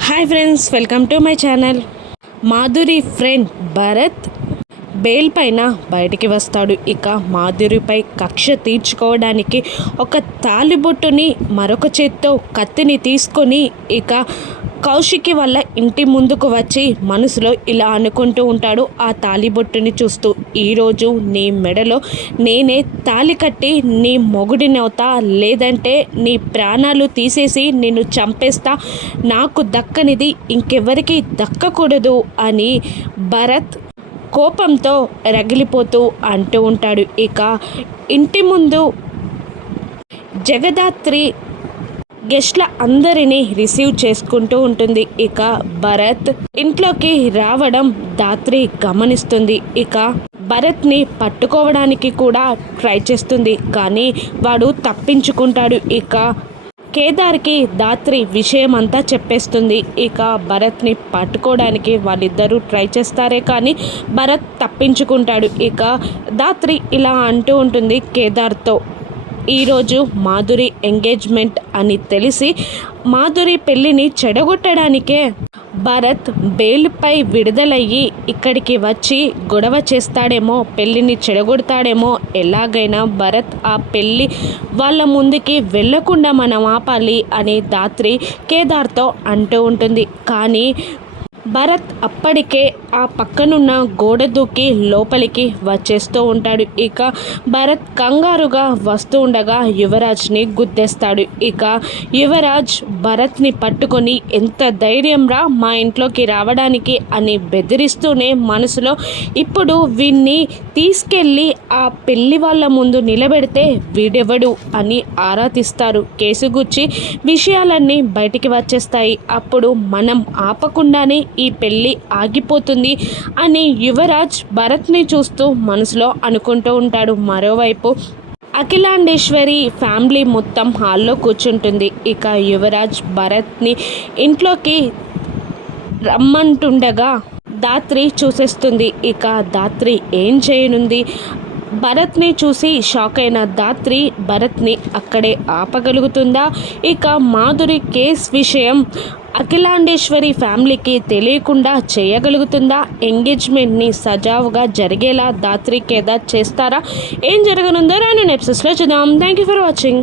Hi friends, welcome to my channel. Madhuri friend Bharat bail పైన బయటికి వస్తాడు. ఇక మాధురిపై కక్ష తీర్చుకోవడానికి ఒక తాలిబొట్టుని మరొక చేత్తో కత్తిని తీసుకొని ఇక కౌశికి వాళ్ళ ఇంటి ముందుకు వచ్చి మనసులో ఇలా అనుకుంటూ ఉంటాడు. ఆ తాలిబొట్టుని చూస్తూ, ఈరోజు నీ మెడలో నేనే తాలి కట్టి నీ మొగుడినవుతా, లేదంటే నీ ప్రాణాలు తీసేసి నిన్ను చంపేస్తా, నాకు దక్కనిది ఇంకెవరికి దక్కకూడదు అని భరత్ కోపంతో రగిలిపోతూ అంటూ ఉంటాడు. ఇక ఇంటి ముందు జగదాత్రి గెస్ట్ల అందరినీ రిసీవ్ చేసుకుంటూ ఉంటుంది. ఇక భరత్ ఇంట్లోకి రావడం దాత్రి గమనిస్తుంది. ఇక భరత్ని పట్టుకోవడానికి కూడా ట్రై చేస్తుంది, కానీ వాడు తప్పించుకుంటాడు. ఇక కేదార్కి దాత్రి విషయం అంతా చెప్పేస్తుంది. ఇక భరత్ని పట్టుకోవడానికి వాళ్ళిద్దరూ ట్రై చేస్తారే కానీ భరత్ తప్పించుకుంటాడు. ఇక దాత్రి ఇలా అంటూ ఉంటుంది కేదార్తో, ఈరోజు మాధురి ఎంగేజ్మెంట్ అని తెలిసి మాధురి పెళ్ళిని చెడగొట్టడానికే భరత్ బెయిల్పై విడుదలయ్యి ఇక్కడికి వచ్చి గొడవ చేస్తాడేమో, పెళ్ళిని చెడగొడతాడేమో, ఎలాగైనా భరత్ ఆ పెళ్ళి వాళ్ళ ముందుకి వెళ్ళకుండా మనం ఆపాలి అని దాత్రి కేదార్తో అంటూ ఉంటుంది. కానీ భరత్ అప్పటికే ఆ పక్కనున్న గోడ దూకి లోపలికి వచ్చేస్తూ ఉంటాడు. ఇక భరత్ కంగారుగా వస్తూ ఉండగా యువరాజ్ని గుద్దేస్తాడు. ఇక యువరాజ్ భరత్ని పట్టుకొని, ఎంత ధైర్యం రా మా ఇంట్లోకి రావడానికి అని బెదిరిస్తూనే మనసులో, ఇప్పుడు వీన్ని తీసుకెళ్ళి ఆ పెళ్లి వాళ్ళ ముందు నిలబెడితే వీడెవడు అని ఆరా తీస్తారు. కేసుగుచ్చి విషయాలన్నీ బయటికి వచ్చేస్తాయి. అప్పుడు మనం ఆపకుండానే ఈ పెళ్ళి ఆగిపోతుంది అని యువరాజ్ భరత్ని చూస్తూ మనసులో అనుకుంటూ ఉంటాడు. మరోవైపు అఖిలాండేశ్వరి ఫ్యామిలీ మొత్తం హాల్లో కూర్చుంటుంది. ఇక యువరాజ్ భరత్ని ఇంట్లోకి రమ్మంటుండగా దాత్రి చూసేస్తుంది. ఇక దాత్రి ఏం చేయనుంది? భరత్ని చూసి షాక్ అయిన దాత్రి భరత్ని అక్కడే ఆపగలుగుతుందా? ఇక మాధురి కేస్ విషయం అఖిలాండేశ్వరి ఫ్యామిలీకి తెలియకుండా చేయగలుగుతుందా? ఎంగేజ్మెంట్ని సజావుగా జరిగేలా దాత్రి కేదార్ చేస్తారా? ఏం జరగనుందో రాను ఎపిసోడ్స్లో చూద్దాం. Thank you for watching.